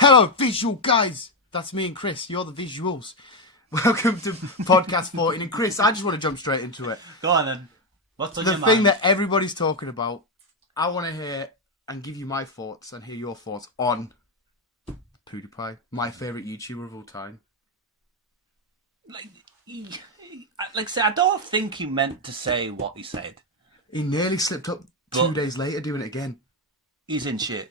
Hello, visual guys. That's me and Chris. You're the visuals. Welcome to podcast 14. And Chris, I just want to jump straight into it. Go on then. What's on The your thing mind? that everybody's talking about, I want to hear and give you my thoughts and hear your thoughts on PewDiePie, my favourite YouTuber of all time. Like I say, I don't think he meant to say what he said. He nearly slipped up 2 days later doing it again. He's in shit.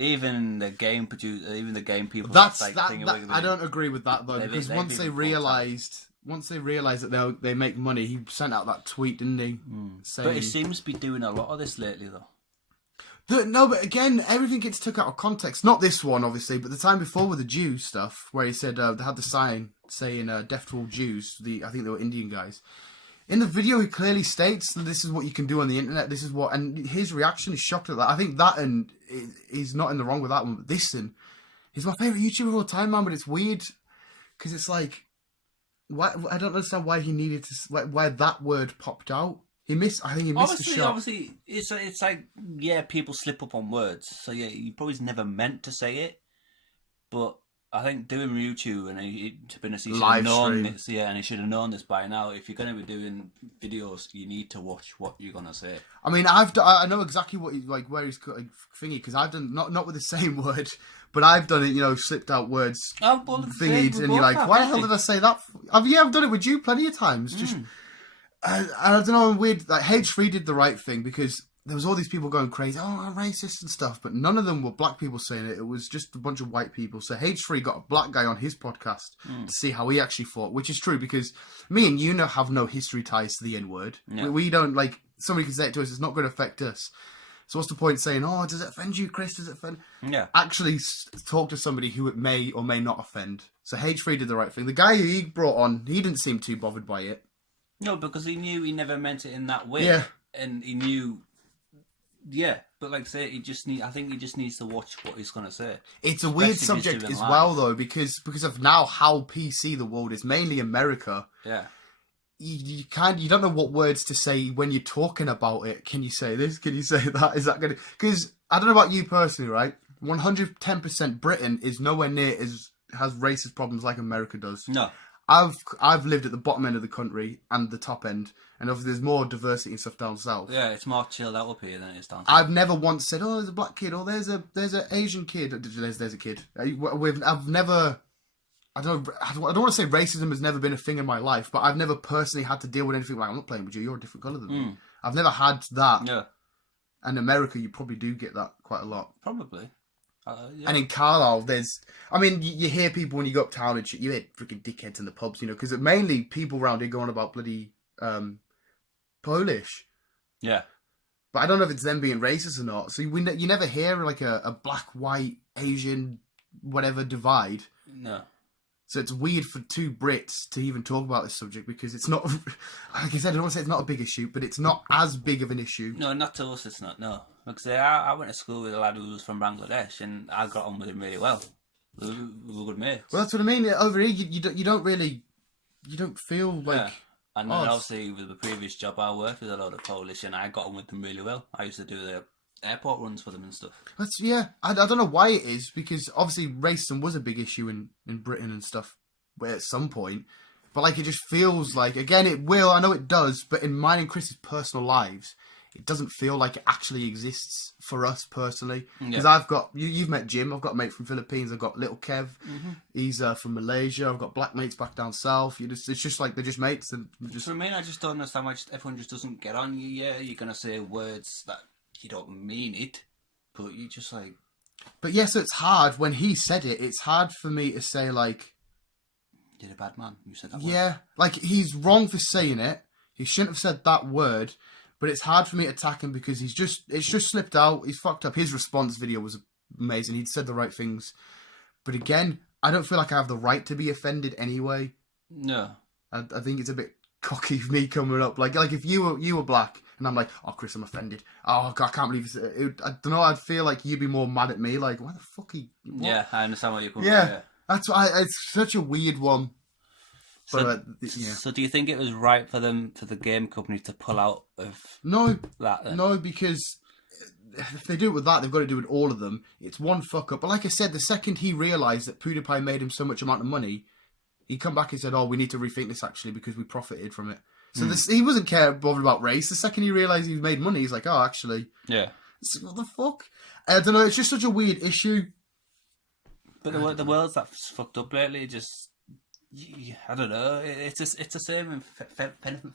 Even the game producer, even the game people. That's like, that. I don't agree with that though, because once they realised that they make money, he sent out that tweet, didn't he? Saying, but he seems to be doing a lot of this lately, though. No, but again, everything gets took out of context. Not this one, obviously, but the time before with the Jew stuff, where he said they had the sign saying "Death to all Jews." I think they were Indian guys. In the video, he clearly states that this is what you can do on the internet. This is what, and his reaction is shocked at that. I think that, and he's not in the wrong with that one. But this, and he's my favorite YouTuber of all time, man. But it's weird because it's like, why? I don't understand why he needed to. Why that word popped out. I think he missed the shot. Obviously, it's like, yeah, people slip up on words. So yeah, he probably never meant to say it. But I think doing YouTube, and he should have known this, and he should have known this by now. If you're going to be doing videos, you need to watch what you're going to say. I mean, I know exactly what where he's thingy, because I've done not with the same word, but I've done it. Slipped out words, thingied, and you're like, why the hell did I say that? I've done it with you plenty of times. Just I don't know, weird. Like H3 did the right thing because there was all these people going crazy, I'm racist and stuff, but none of them were black people saying it. It was just a bunch of white people. So H3 got a black guy on his podcast to see how he actually thought, which is true because me and you have no history ties to the N-word. Yeah. We don't, like, somebody can say it to us, it's not going to affect us. So what's the point saying, does it offend you, Chris? Does it offend? Yeah. Actually talk to somebody who it may or may not offend. So H3 did the right thing. The guy who he brought on, he didn't seem too bothered by it. No, because he knew he never meant it in that way. Yeah. And he knew... Yeah, but like I say, I think he just needs to watch what he's going to say. It's a weird subject as well, though, because of now how PC the world is, mainly America. Yeah. You don't know what words to say when you're talking about it. Can you say this? Can you say that? Is that going to... Because I don't know about you personally, right? 110% Britain is nowhere near has racist problems like America does. No. I've lived at the bottom end of the country and the top end, and obviously there's more diversity and stuff down south. Yeah, it's more chilled out up here than it is down south. I've never once said, there's a black kid, or there's an Asian kid. There's a kid. I've never... I don't want to say racism has never been a thing in my life, but I've never personally had to deal with anything like, I'm not playing with you, you're a different colour than me. I've never had that. Yeah. And in America, you probably do get that quite a lot. Probably. Yeah. And in Carlisle, you hear people when you go uptown and shit, you hear freaking dickheads in the pubs, because mainly people around here going about bloody Polish. Yeah. But I don't know if it's them being racist or not. So you never hear like a black, white, Asian, whatever divide. No. So it's weird for two Brits to even talk about this subject because it's not, like I said, I don't want to say it's not a big issue, but it's not as big of an issue. No, not to us, it's not, no. Like I went to school with a lad who was from Bangladesh and I got on with him really well. We were good mates. Well, that's what I mean. Over here, you don't feel like... Yeah. And then obviously with the previous job, I worked with a lot of Polish and I got on with them really well. I used to do the airport runs for them and stuff. I don't know why it is, because obviously racism was a big issue in Britain and stuff at some point, but like it just feels like, again, it will, I know it does, but in mine and Chris's personal lives, it doesn't feel like it actually exists for us personally. Because I've got, you've met Jim, I've got a mate from Philippines, I've got little Kev, he's from Malaysia, I've got black mates back down south. It's just like, they're just mates. And For me, I just don't understand why everyone just doesn't get on you. Yeah, you're going to say words that you don't mean it, but you just like... But yes, it's hard. When he said it, it's hard for me to say, like... You're a bad man. You said that word. Yeah, like, he's wrong for saying it. He shouldn't have said that word, but it's hard for me to attack him because it's just slipped out. He's fucked up. His response video was amazing. He'd said the right things. But again, I don't feel like I have the right to be offended anyway. No. I think it's a bit cocky of me coming up. Like if you were black... And I'm like, Chris, I'm offended. Oh, God, I can't believe it. I don't know, I'd feel like you'd be more mad at me. Like, why the fuck are you... What? Yeah, I understand what you're coming from. Yeah, that's why it's such a weird one. But, so do you think it was right for the game company to pull out of that? Then? No, because if they do it with that, they've got to do it with all of them. It's one fuck up. But like I said, the second he realised that PewDiePie made him so much amount of money, he come back and said, "Oh, we need to rethink this actually because we profited from it." So he wasn't bothered about race. The second he realised he made money, he's like, "Oh, actually, yeah." What the fuck? I don't know. It's just such a weird issue. But the world's that's fucked up lately. Just I don't know. It's the same in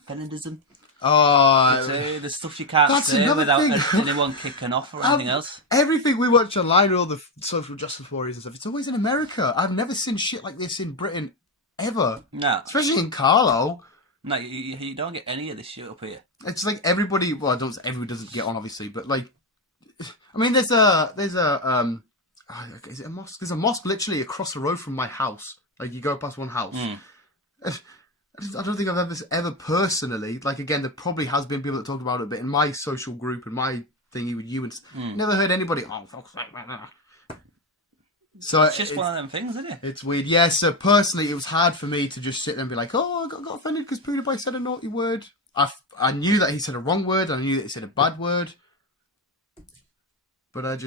feminism. Oh, the stuff you can't say without anyone kicking off or anything else. Everything we watch online, all the social justice warriors and stuff, it's always in America. I've never seen shit like this in Britain ever. No, especially in Carlo. No, you don't get any of this shit up here. It's like everybody. Well, everybody doesn't get on, obviously, but like, I mean, there's a is it a mosque? There's a mosque literally across the road from my house. Like you go past one house. I don't think I've ever personally, like again, there probably has been people that talk about it, but in my social group and my thingy with you, and never heard anybody. Oh, fuck's sake, so it's just one of them things, isn't it? It's weird. Yeah. So personally, it was hard for me to just sit there and be like, "Oh, I got offended because PewDiePie said a naughty word." I knew that he said a wrong word, and I knew that he said a bad word. But I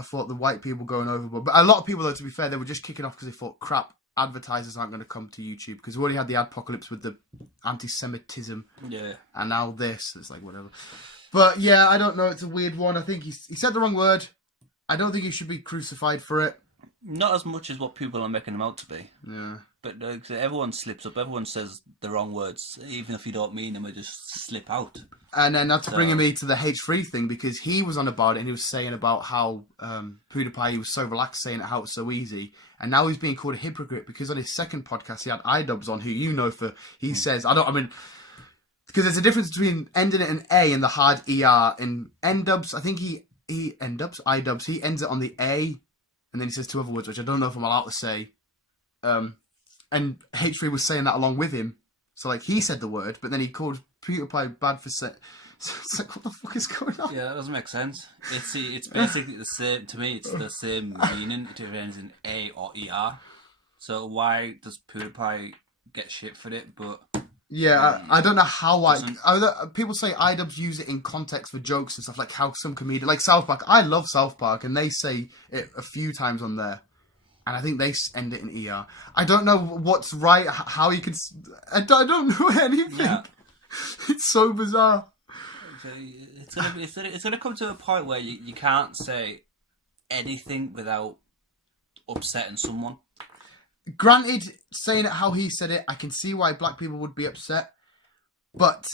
thought the white people going overboard. But a lot of people, though, to be fair, they were just kicking off because they thought, crap, advertisers aren't going to come to YouTube because we already had the adpocalypse with the anti-Semitism. Yeah. And now this. It's like, whatever. But yeah, I don't know. It's a weird one. I think he said the wrong word. I don't think he should be crucified for it. Not as much as what people are making him out to be. Yeah. But everyone slips up. Everyone says the wrong words. Even if you don't mean them, they just slip out. And then that's bringing me to the H3 thing, because he was on about it and he was saying about how PewDiePie, he was so relaxed saying it, how it's so easy. And now he's being called a hypocrite because on his second podcast, he had iDubbbz on, who you know he says, because there's a difference between ending it in A and the hard ER. In NDubbbz, I think iDubbbz, he ends it on the A and then he says two other words, which I don't know if I'm allowed to say. And H3 was saying that along with him. So, like, he said the word, but then he called PewDiePie bad for saying... So it's like, what the fuck is going on? Yeah, that doesn't make sense. It's basically the same... To me, it's the same meaning if it ends in A or ER. So why does PewDiePie get shit for it, but... Yeah, I don't know how people say iDubbbz use it in context for jokes and stuff, like how some comedian... Like South Park. I love South Park, and they say it a few times on there. And I think they end it in ER. I don't know what's right, how you could... I don't know anything. Yeah. It's so bizarre. It's gonna come to a point where you can't say anything without upsetting someone. Granted, saying it how he said it, I can see why black people would be upset. But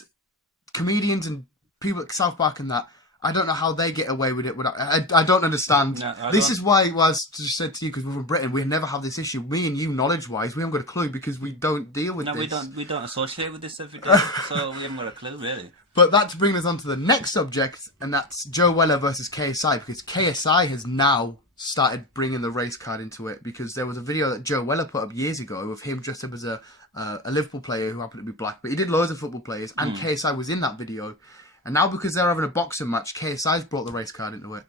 comedians and people at South Park and that... I don't know how they get away with it. I don't understand. This is why I was just said to you, because we're from Britain, we never have this issue. Me and you, knowledge-wise, we haven't got a clue because we don't deal with this. No, we don't associate with this every day, so we haven't got a clue, really. But that to bring us on to the next subject, and that's Joe Weller versus KSI, because KSI has now started bringing the race card into it, because there was a video that Joe Weller put up years ago of him dressed up as a Liverpool player who happened to be black, but he did loads of football players, and KSI was in that video. And now because they're having a boxing match, KSI's brought the race card into it.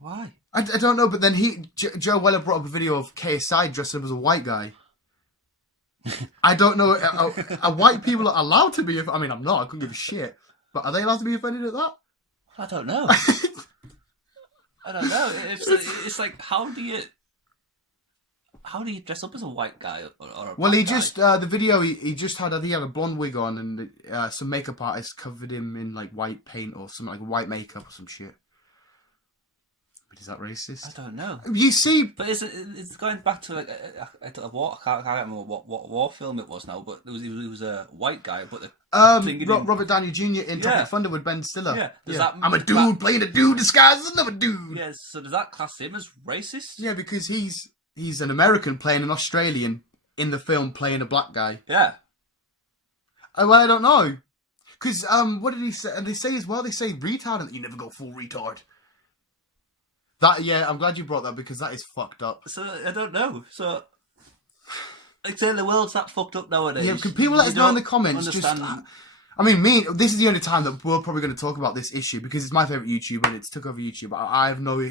Why? I don't know, but then Joe Weller brought up a video of KSI dressed up as a white guy. I don't know. Are white people allowed to be... I mean, I'm not. I couldn't give a shit. But are they allowed to be offended at that? I don't know. I don't know. It's like, how do you dress up as a white guy or a Well, he guy? Just the video he just had. I think he had a blonde wig on, and some makeup artist covered him in like white paint or something, like white makeup or some shit. But is that racist? I don't know. You see, but it's going back to like I can't remember what war film it was now, but it was a white guy, but Robert Downey Jr. in Tropic Thunder with Ben Stiller. Yeah, I'm a dude playing a dude disguised as another dude. Yes, so does that class him as racist? Yeah, because he's an American playing an Australian in the film playing a black guy. Yeah. Well, I don't know. Because, what did he say? And they say as well, they say retard, and you never go full retard. I'm glad you brought that, because that is fucked up. So, I don't know. So, like saying the world's that fucked up nowadays. Yeah, can people let us know in the comments? This is the only time that we're probably going to talk about this issue, because it's my favourite YouTuber, and it's took over YouTube. I have no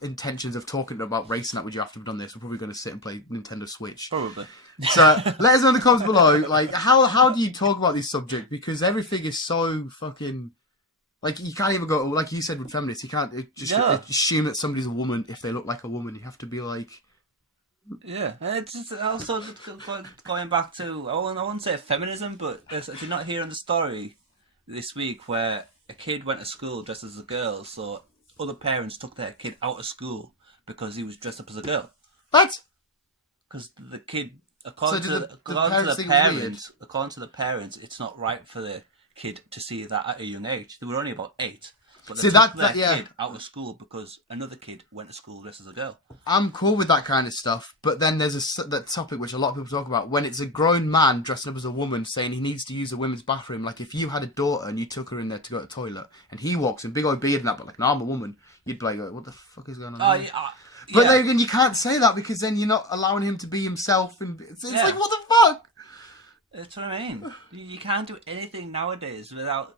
intentions of talking about race and that with you after we've done this. We're probably going to sit and play Nintendo Switch. Probably. So let us know in the comments below, like, how do you talk about this subject? Because everything is so fucking Like, you can't even go, like you said with feminists, you can't just assume that somebody's a woman if they look like a woman. You have to be like... Yeah, it's just also going back to, I won't say feminism, but did you not hear in the story this week where a kid went to school dressed as a girl, so other parents took their kid out of school because he was dressed up as a girl? What? Because the kid, according to the parents, it's not right for the kid to see that at a young age. They were only about 8. But they took their kid out of school because another kid went to school dressed as a girl. I'm cool with that kind of stuff, but then there's that topic which a lot of people talk about, when it's a grown man dressing up as a woman saying he needs to use a women's bathroom. Like, if you had a daughter and you took her in there to go to the toilet, and he walks in, big old beard and that, but like, no, I'm a woman, you'd be like, what the fuck is going on? But then again, you can't say that because then you're not allowing him to be himself, and it's like, what the fuck? That's what I mean. You can't do anything nowadays without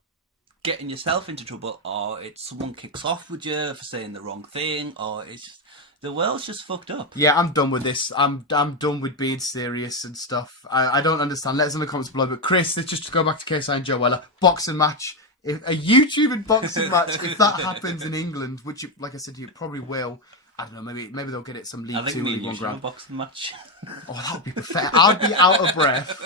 getting yourself into trouble, or it's someone kicks off with you for saying the wrong thing, or it's just, the world's just fucked up. Yeah, I'm done with this. I'm done with being serious and stuff. I don't understand. Let us know in the comments below. But Chris, let's just go back to KSI and Joella. Boxing match. If a YouTuber boxing match, if that happens in England, which, like I said to you, probably will. I don't know, maybe they'll get it some League 2 League 1 ground. Boxing match. Oh, that would be perfect. I'd be out of breath.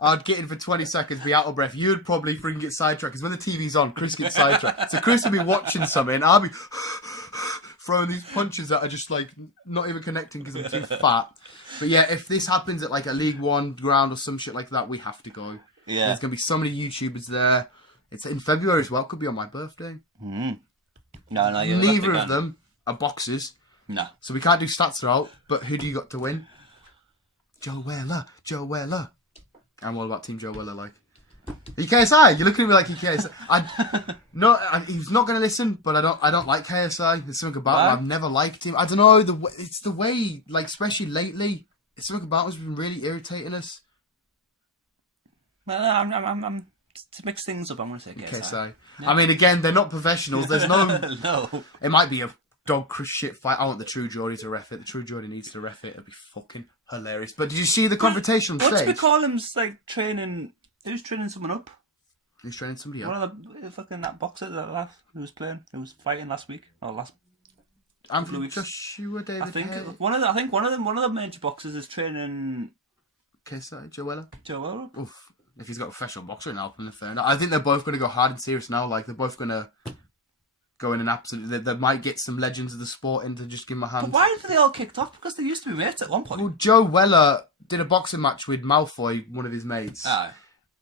I'd get in for 20 seconds, be out of breath. You'd probably freaking get sidetracked, because when the TV's on, Chris gets sidetracked. So Chris would be watching something, I'll be throwing these punches that are just like not even connecting because I'm too fat. But yeah, if this happens at like a League 1 ground or some shit like that, we have to go. Yeah. There's going to be so many YouTubers there. It's in February as well. Could be on my birthday. No, neither of them are boxers. No. So we can't do stats throughout, but who do you got to win? Joella. I'm all about Team Joella, like. KSI, you're looking at me like KSI. He's not going to listen, but I don't like KSI. There's something about him. I've never liked him. I don't know, it's the way, like, especially lately, it's something about him has been really irritating us. Well, I'm to mix things up, I'm going to say KSI. Yeah. I mean, again, they're not professionals. There's no... No. It might be a dog shit fight. I want the True Geordie to ref it. The True Geordie needs to ref it. It'd be fucking hilarious. But did you see the confrontation on stage? What's McCallum's, like, training... Who's training someone up? Who's training somebody up? One of the fucking that boxer who was playing, who was fighting last week or last. I'm from Joshua David. I think one of the major boxers is training. KSI, Joella. Joella. Oof. If he's got a professional boxer now, then fair enough. I think they're both going to go hard and serious now. Like, they're both going to go in an absolute... They might get some legends of the sport in to just give them a hand. But why were they all kicked off? Because they used to be mates at one point. Well, Joella did a boxing match with Malfoy, one of his mates. Aye.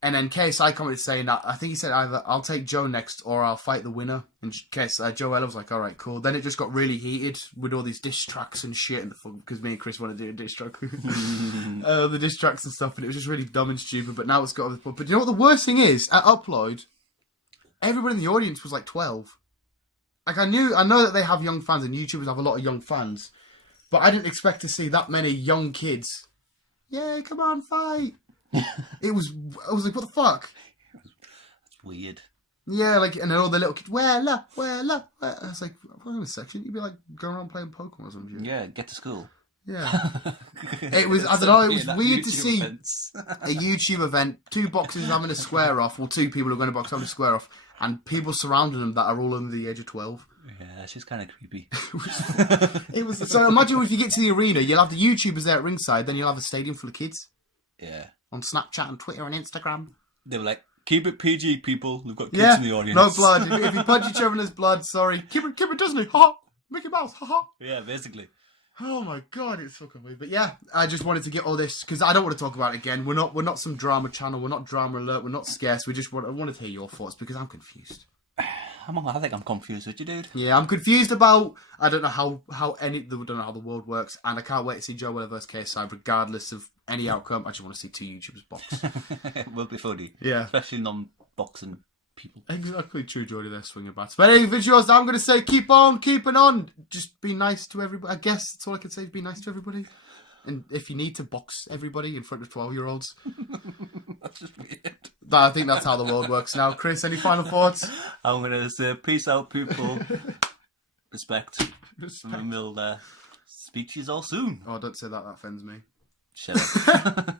And then KSI commented saying that, I think he said either I'll take Joe next or I'll fight the winner. And Joella was like, all right, cool. Then it just got really heated with all these diss tracks and shit. Because me and Chris want to do a diss track. The diss tracks and stuff. And it was just really dumb and stupid. But now it's got over the point. But you know what the worst thing is? At Upload, everybody in the audience was like 12. Like, I know that they have young fans and YouTubers have a lot of young fans. But I didn't expect to see that many young kids. Yeah, come on, fight. I was like, what the fuck? That's weird. Yeah, like, and then all the little kids, Wella. I was like, what in a section? You'd be like going around playing Pokemon or something. Yeah, get to school. Yeah. It was, I don't know, it was weird to see a YouTube event, 2 boxers having a square off, well, 2 people are going to box having a square off, and people surrounding them that are all under the age of 12. Yeah, that's just kind of creepy. It was, so imagine if you get to the arena, you'll have the YouTubers there at ringside, then you'll have a stadium full of kids. Yeah. On Snapchat and Twitter and Instagram. They were like, keep it PG, people. We've got kids in the audience. No blood. If you punch each other, there's blood. Sorry. Keep it Disney. Ha ha. Mickey Mouse. Ha ha. Yeah, basically. Oh my god, it's fucking weird. But yeah, I just wanted to get all this because I don't want to talk about it again. We're not some drama channel. We're not Drama Alert. We're not Scarce. I wanted to hear your thoughts because I'm confused. I think I'm confused with you, dude. Yeah, I'm confused about. I don't know how the world works, and I can't wait to see Joella versus KSI, regardless of any outcome. I just want to see 2 YouTubers box. It will be funny. Yeah, especially non-boxing people. Exactly, True Geordie there swinging bats. But anyway, visuals. I'm going to say keep on keeping on. Just be nice to everybody. I guess that's all I can say. Be nice to everybody. And if you need to box everybody in front of 12-year-olds. That's just weird. I think that's how the world works now. Chris, any final thoughts? I'm going to say peace out, people. Respect. And we'll speak to you all soon. Oh, don't say that. That offends me. Shut up.